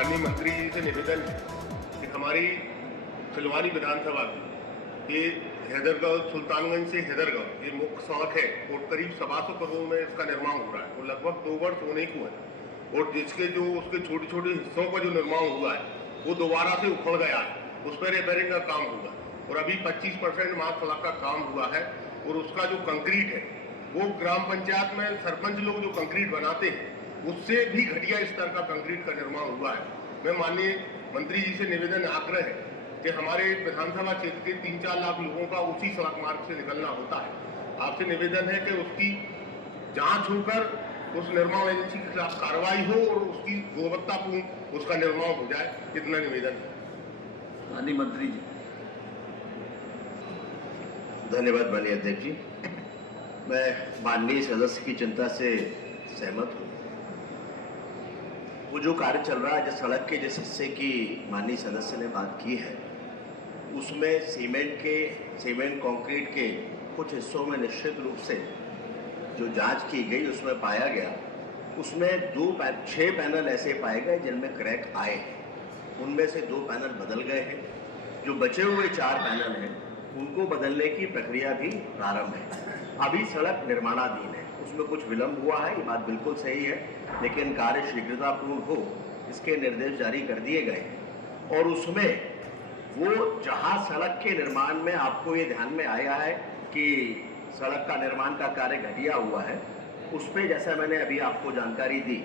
माननीय मंत्री जी से निवेदन है कि हमारी खिलवानी विधानसभा की ये हैदरगढ़ सुल्तानगंज से हैदरगढ़ ये मुख्य सड़क है और करीब 125 करोड़ में इसका निर्माण हो रहा है और लगभग 2 वर्ष होने को है और जिसके जो उसके छोटे छोटे हिस्सों का जो निर्माण हुआ है वो दोबारा से उखड़ गया है, उस पर रिपेयरिंग का काम होगा और अभी 25% मार्ग सड़क का काम हुआ है और उसका जो कंक्रीट है वो ग्राम पंचायत में सरपंच लोग जो कंक्रीट बनाते हैं उससे भी घटिया स्तर का कंक्रीट का निर्माण हुआ है। मैं माननीय मंत्री जी से निवेदन आग्रह है कि हमारे विधानसभा क्षेत्र के 3-4 लाख लोगों का उसी सड़क मार्ग से निकलना होता है। आपसे निवेदन है कि उसकी जांच होकर उस निर्माण एजेंसी के खिलाफ कार्रवाई हो और उसकी गुणवत्तापूर्ण उसका निर्माण हो जाए, इतना निवेदन है। माननीय मंत्री जी। धन्यवाद माननीय अध्यक्ष जी। मैं माननीय सदस्य की चिंता से सहमत हूँ। वो जो कार्य चल रहा है, जिस सड़क के जिस हिस्से की माननीय सदस्य ने बात की है, उसमें सीमेंट कंक्रीट के कुछ हिस्सों में निश्चित रूप से जो जांच की गई उसमें पाया गया, उसमें 6 पैनल ऐसे पाए गए जिनमें क्रैक आए हैं। उनमें से 2 पैनल बदल गए हैं। जो बचे हुए 4 पैनल हैं उनको बदलने की प्रक्रिया भी प्रारंभ है। अभी सड़क निर्माणाधीन है, उसमें कुछ विलंब हुआ है, ये बात बिल्कुल सही है, लेकिन कार्य शीघ्रतापूर्ण हो इसके निर्देश जारी कर दिए गए हैं। और उसमें वो जहां सड़क के निर्माण में आपको ये ध्यान में आया है कि सड़क का निर्माण का कार्य घटिया हुआ है, उस पर जैसा मैंने अभी आपको जानकारी दी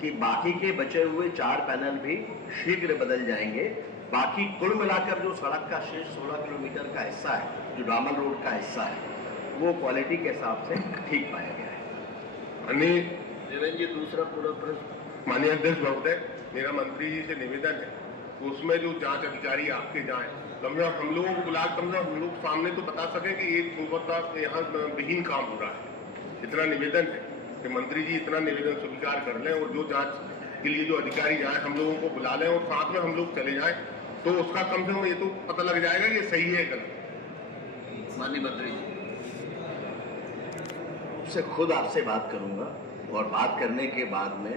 कि बाकी के बचे हुए 4 पैनल भी शीघ्र बदल जाएंगे। बाकी कुल मिलाकर जो सड़क का शेष 16 किलोमीटर का हिस्सा है, जो डामर रोड का हिस्सा है, वो क्वालिटी के हिसाब से ठीक पाया गया है। माननीय देवेंद्र जी, दूसरा पूरा प्रश्न। माननीय अध्यक्ष महोदय, मेरा मंत्री जी से निवेदन है तो उसमें जो जांच अधिकारी आपके जाएं, कम से कम हम लोगों को बुला कम से कम हम लोग सामने तो बता सकें कि एक गुणवत्ता यहाँ विहीन काम हो रहा है। इतना निवेदन है कि मंत्री जी इतना निवेदन स्वीकार कर लें और जो जांच के लिए जो अधिकारी जाएं हम लोगों को बुला लें और साथ में हम लोग चले जाएं तो उसका कम से कम ये तो पता लग जाएगा कि सही है गलत। माननीय मंत्री जी। उससे खुद आपसे बात करूंगा और बात करने के बाद में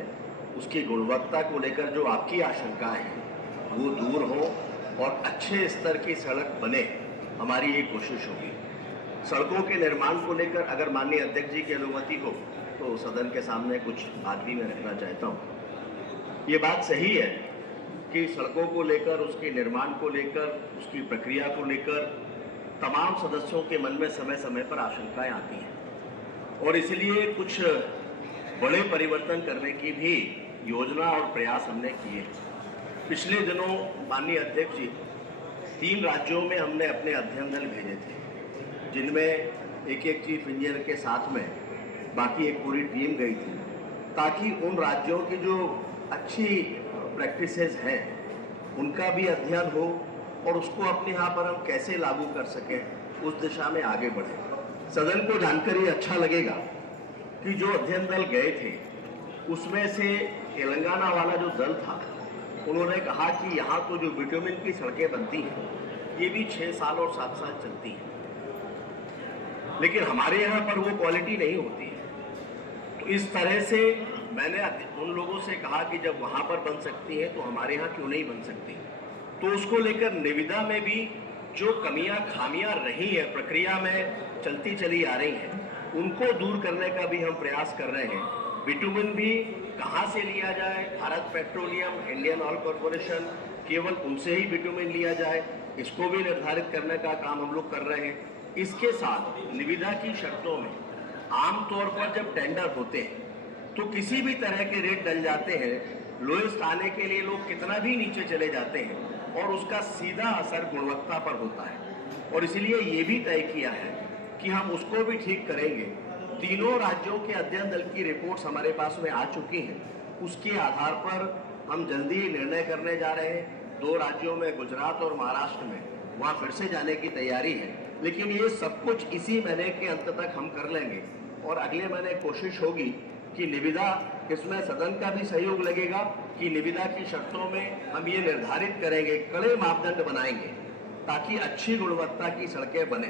उसकी गुणवत्ता को लेकर जो आपकी आशंकाएं हैं वो दूर हो और अच्छे स्तर की सड़क बने, हमारी ये कोशिश होगी। सड़कों के निर्माण को लेकर अगर माननीय अध्यक्ष जी की अनुमति हो तो सदन के सामने कुछ बात भी मैं रखना चाहता हूँ। ये बात सही है कि सड़कों को लेकर, उसके निर्माण को लेकर, उसकी प्रक्रिया को लेकर तमाम सदस्यों के मन में समय समय पर आशंकाएं आती हैं और इसलिए कुछ बड़े परिवर्तन करने की भी योजना और प्रयास हमने किए। पिछले दिनों माननीय अध्यक्ष जी 3 राज्यों में हमने अपने अध्ययन दल भेजे थे, जिनमें एक चीफ इंजीनियर के साथ में बाकी एक पूरी टीम गई थी, ताकि उन राज्यों की जो अच्छी प्रैक्टिसेस हैं उनका भी अध्ययन हो और उसको अपने यहाँ पर हम कैसे लागू कर सकें, उस दिशा में आगे बढ़े। सदन को जानकर ये अच्छा लगेगा कि जो अध्ययन दल गए थे उसमें से तेलंगाना वाला जो दल था, उन्होंने कहा कि यहाँ तो जो बिटुमिन की सड़कें बनती हैं ये भी 6 साल और 7 साल चलती हैं, लेकिन हमारे यहाँ पर वो क्वालिटी नहीं होती है। तो इस तरह से मैंने उन लोगों से कहा कि जब वहाँ पर बन सकती है तो हमारे यहाँ क्यों नहीं बन सकती। तो उसको लेकर निविदा में भी जो कमियां खामियां रही है, प्रक्रिया में चलती चली आ रही हैं, उनको दूर करने का भी हम प्रयास कर रहे हैं। बिटुमिन भी कहाँ से लिया जाए, Bharat petroleum, Indian oil corporation, केवल उनसे ही बिटुमिन लिया जाए, इसको भी निर्धारित करने का काम हम लोग कर रहे हैं। इसके साथ निविदा की शर्तों में आमतौर पर जब टेंडर होते हैं तो किसी भी तरह के रेट डल जाते हैं, लोएस्ट आने के लिए लोग कितना भी नीचे चले जाते हैं और उसका सीधा असर गुणवत्ता पर होता है। और इसलिए ये भी तय किया है कि हम उसको भी ठीक करेंगे। तीनों राज्यों के अध्ययन दल की रिपोर्ट्स हमारे पास में आ चुकी हैं, उसके आधार पर हम जल्दी ही निर्णय करने जा रहे हैं। 2 राज्यों में, गुजरात और महाराष्ट्र में, वहाँ फिर से जाने की तैयारी है, लेकिन ये सब कुछ इसी महीने के अंत तक हम कर लेंगे और अगले महीने कोशिश होगी कि निविदा, इसमें सदन का भी सहयोग लगेगा कि निविदा की शर्तों में हम ये निर्धारित करेंगे, कड़े मापदंड बनाएंगे ताकि अच्छी गुणवत्ता की सड़कें बने।